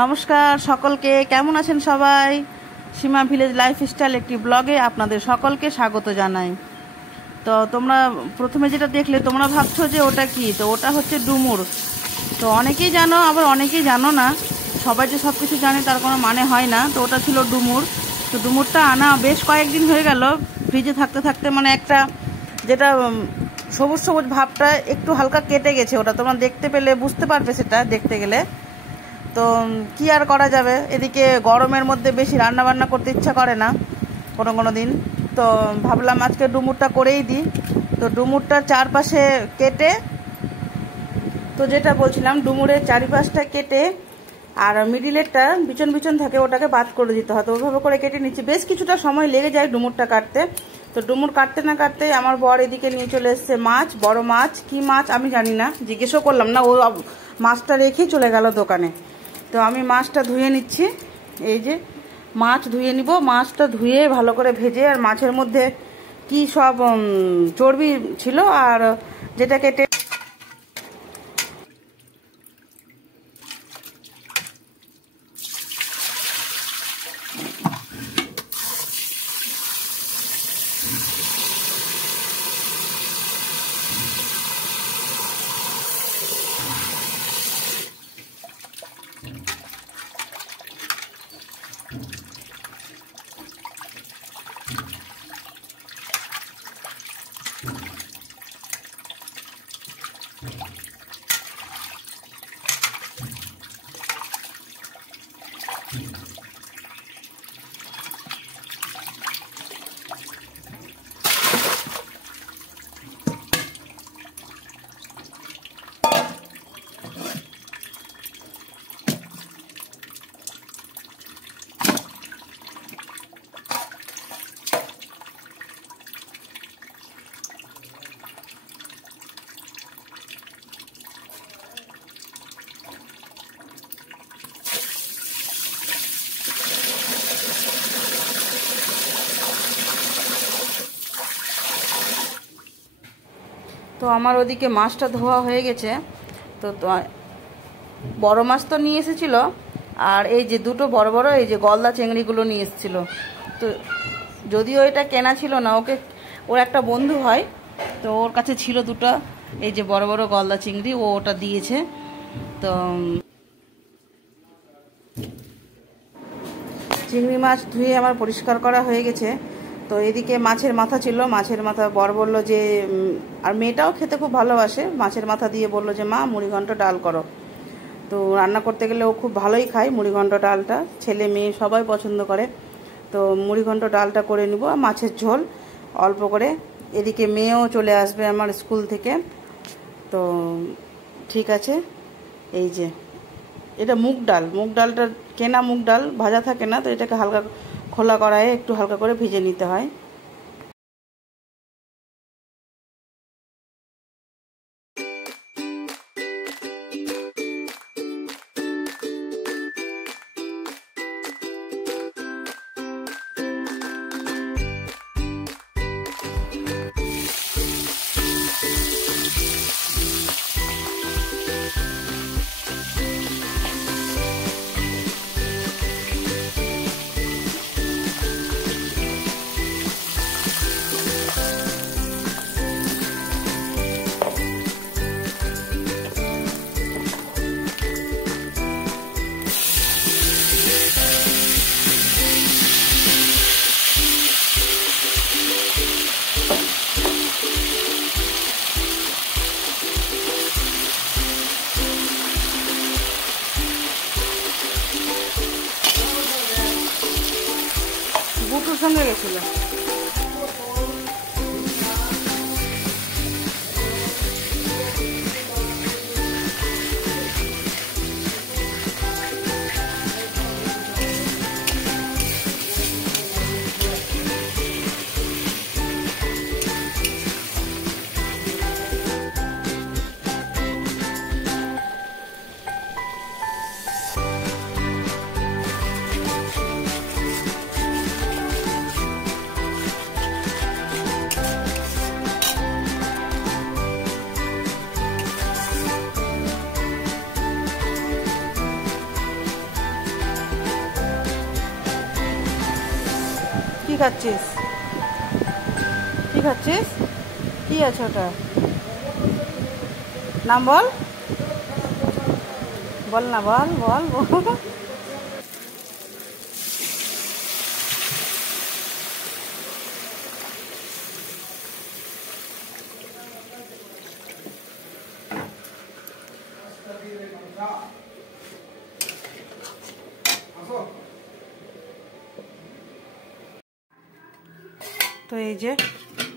নমস্কার সকলকে, কেমন আছেন সবাই? সীমা ভিলেজ লাইফস্টাইল একটি ব্লগে আপনাদের সকলকে স্বাগত জানাই। তো তোমরা প্রথমে যেটা দেখলে তোমরা ভাবছো যে ওটা কি, তো ওটা হচ্ছে ডুমুর। তো অনেকেই জানো, আবার অনেকেই জানো না। সবাই যে সব কিছু জানে তার কোনো মানে হয় না। তো ওটা ছিল ডুমুর। তো ডুমুরটা আনা বেশ কয়েকদিন হয়ে গেল, ফ্রিজে থাকতে থাকতে মানে একটা যেটা সবুজ সবুজ ভাবটা একটু হালকা কেটে গেছে। ওটা তোমরা দেখতে পেলে বুঝতে পারবে সেটা দেখতে গেলে। তো কি আর করা যাবে, এদিকে গরমের মধ্যে বেশি রান্না বান্না করতে ইচ্ছা করে না কোনো দিন। তো ভাবলাম আজকে ডুমুরটা করেই দিই। তো ডুমুরটার চারপাশে কেটে, তো যেটা বলছিলাম, ডুমুরের চারিপাশটা কেটে আর মিডিলেরটা বিচন বিচন থাকে ওটাকে বাদ করে দিতে হয়। তো ওইভাবে করে কেটে নিচ্ছি। বেশ কিছুটা সময় লেগে যায় ডুমুরটা কাটতে। তো ডুমুর কাটতে না কাটতে আমার বর এদিকে নিয়ে চলে এসছে মাছ, বড় মাছ। কি মাছ আমি জানি না, জিজ্ঞেসও করলাম না। ও মাছটা রেখেই চলে গেল দোকানে। তো আমি মাছটা ধুয়ে নিচ্ছি। এই যে মাছ ধুয়ে নিব। মাছটা ধুয়ে ভালো করে ভেজে, আর মাছের মধ্যে কি সব চর্বি ছিল আর যেটা কেটে তো আমার ওদিকে মাছটা ধোয়া হয়ে গেছে। তো বড় মাছ তো নিয়ে এসেছিলো, আর এই যে দুটো বড় বড় এই যে গলদা চিংড়িগুলো নিয়ে এসেছিলো। তো যদিও এটা কেনা ছিল না, ওর একটা বন্ধু হয়, তো ওর কাছে ছিল দুটো এই যে বড় বড় গলদা চিংড়ি, ও ওটা দিয়েছে। তো চিংড়ি মাছ ধুয়ে আমার পরিষ্কার করা হয়ে গেছে। তো এদিকে মাছের মাথা ছিল, মাছের মাথা বর বললো যে, আর মেয়েটাও খেতে খুব ভালোবাসে, মাছের মাথা দিয়ে বললো যে মা মুড়িঘণ্ট ডাল করো। তো রান্না করতে গেলে ও খুব ভালোই খায় মুড়িঘণ্ট ডালটা, ছেলে মেয়ে সবাই পছন্দ করে। তো মুড়িঘণ্ট ডালটা করে নিব, আর মাছের ঝোল অল্প করে। এদিকে মেয়েও চলে আসবে আমার স্কুল থেকে। তো ঠিক আছে। এই যে এটা মুগ ডালটা কেনা মুগ ডাল, ভাজা থাকে না, তো এটাকে হালকা খোলা কড়াইয়ে একটু হালকা করে ভেজে নিতে হয়। বুটুর সঙ্গে গেছিল। কি খাচ্ছিস? কি খাচ্ছিস? কি আছে ওটা? নাম বল, বল না, বল বল বল। তো এই যে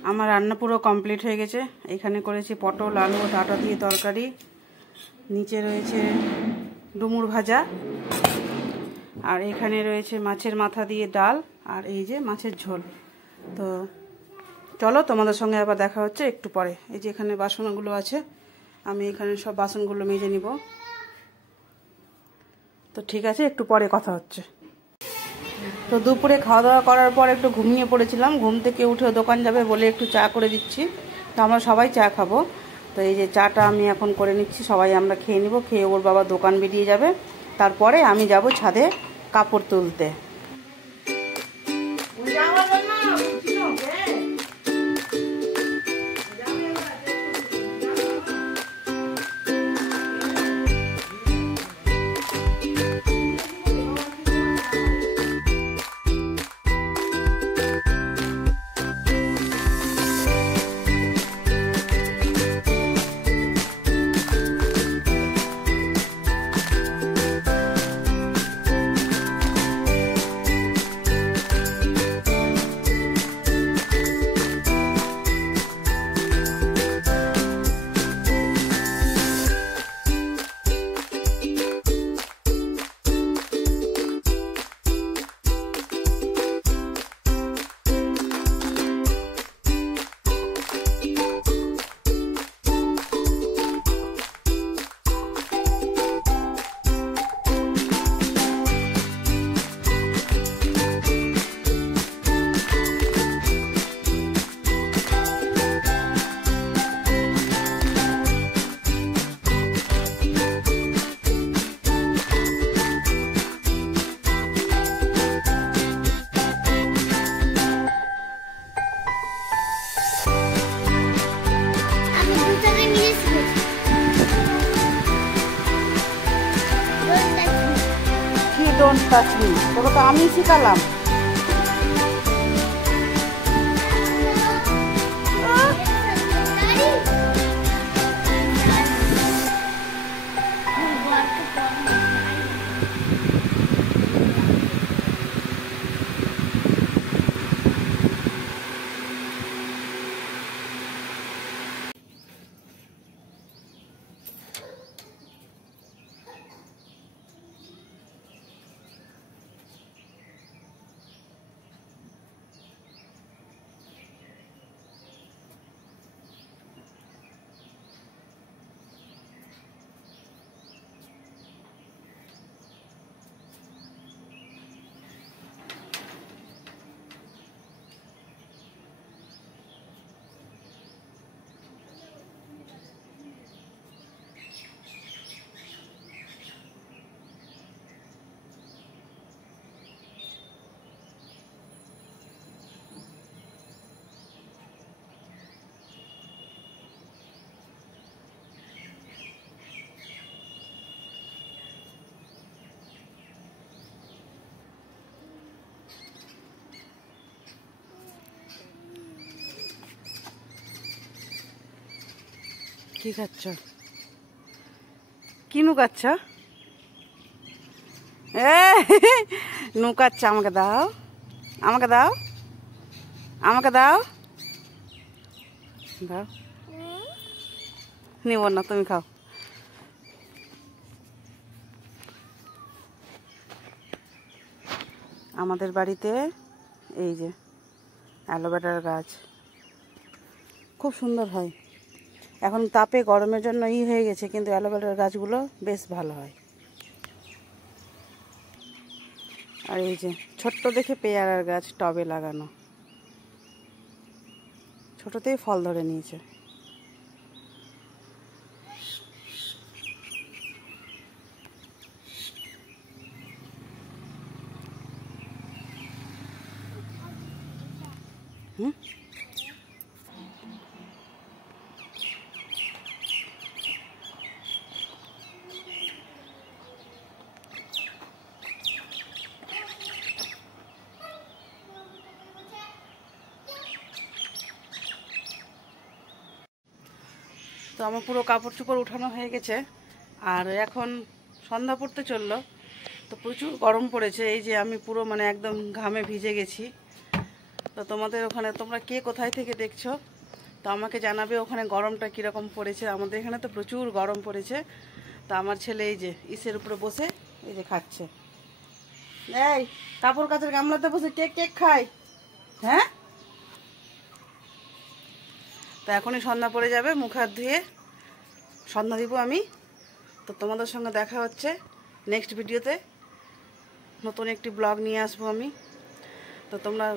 আমার রান্না পুরো কমপ্লিট হয়ে গেছে। এখানে করেছি পটল আলু ডাঁটা দিয়ে তরকারি, নিচে রয়েছে ডুমুর ভাজা, আর এখানে রয়েছে মাছের মাথা দিয়ে ডাল, আর এই যে মাছের ঝোল। তো চলো তোমাদের সঙ্গে আবার দেখা হচ্ছে একটু পরে। এই যে এখানে বাসনগুলো আছে, আমি এখানে সব বাসনগুলো মেজে নিব। তো ঠিক আছে, একটু পরে কথা হচ্ছে। তো দুপুরে খাওয়া দাওয়া করার পর একটু ঘুমিয়ে পড়েছিলাম। ঘুম থেকে উঠে দোকান যাবে বলে একটু চা করে দিচ্ছি। তো আমরা সবাই চা খাবো। তো এই যে চাটা আমি এখন করে নিচ্ছি, সবাই আমরা খেয়ে নিব। খেয়ে ওর বাবা দোকান বেরিয়ে যাবে, তারপরে আমি যাব ছাদে কাপড় তুলতে। ডোন্ট টাচ মি, তোকে তো আমি শিখালাম। কি খাচ্ছ? কি নুকাচ্ছ? নুকাচ্ছ, আমাকে দাও, আমাকে দাও, আমাকে দাও, দাও। নিব না, তুমি খাও। আমাদের বাড়িতে এই যে অ্যালোভেরার গাছ খুব সুন্দর হয়। এখন তাপে গরমের জন্য হয়ে গেছে, কিন্তু অ্যালোভেরার গাছগুলো বেশ ভালো হয়। আর এই যে ছোট্ট দেখে পেয়ারার গাছ টবে লাগানো, ছোটতেই ফল ধরে নিয়েছে। হুম, তো আমার পুরো কাপড় চোপড় উঠানো হয়ে গেছে, আর এখন সন্ধ্যা পড়তে চললো। তো প্রচুর গরম পড়েছে, এই যে আমি পুরো মানে একদম ঘামে ভিজে গেছি। তো তোমাদের ওখানে তোমরা কে কোথায় থেকে দেখছো তো আমাকে জানাবে ওখানে গরমটা কীরকম পড়েছে। আমাদের এখানে তো প্রচুর গরম পড়েছে। তো আমার ছেলে এই যে ইসের উপরে বসে এই যে খাচ্ছে, এই কাপড় কাচের গামলাতে বসে কেক কেক খায়। হ্যাঁ, তো এখনই সন্ধ্যা পড়ে যাবে, মুখ হাত ধুয়ে সন্ধ্যা দিব আমি। তো তোমাদের সঙ্গে দেখা হচ্ছে নেক্সট ভিডিওতে, নতুন একটি ব্লগ নিয়ে আসবো আমি। তো তোমরা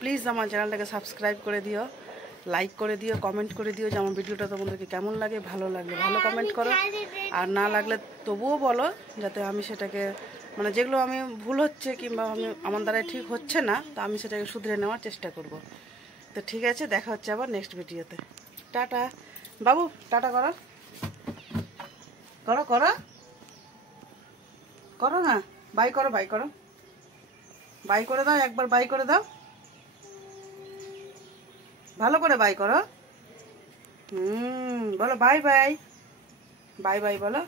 প্লিজ আমার চ্যানেলটাকে সাবস্ক্রাইব করে দিও, লাইক করে দিও, কমেন্ট করে দিও যে আমার ভিডিওটা তোমাদেরকে কেমন লাগে। ভালো লাগলে ভালো কমেন্ট করো, আর না লাগলে তবুও বলো, যাতে আমি সেটাকে মানে যেগুলো আমি ভুল হচ্ছে কিংবা আমার দ্বারা ঠিক হচ্ছে না, তো আমি সেটাকে শুধরে নেওয়ার চেষ্টা করব। তো ঠিক আছে, দেখা হচ্ছে আবার নেক্সট ভিডিওতে। টাটা বাবু, টাটা করো, করো করো করো না, বাই করো, বাই করো, বাই করে দাও, একবার বাই করে দাও, ভালো করে বাই করো। বলো বাই বাই, বাই বাই বলো।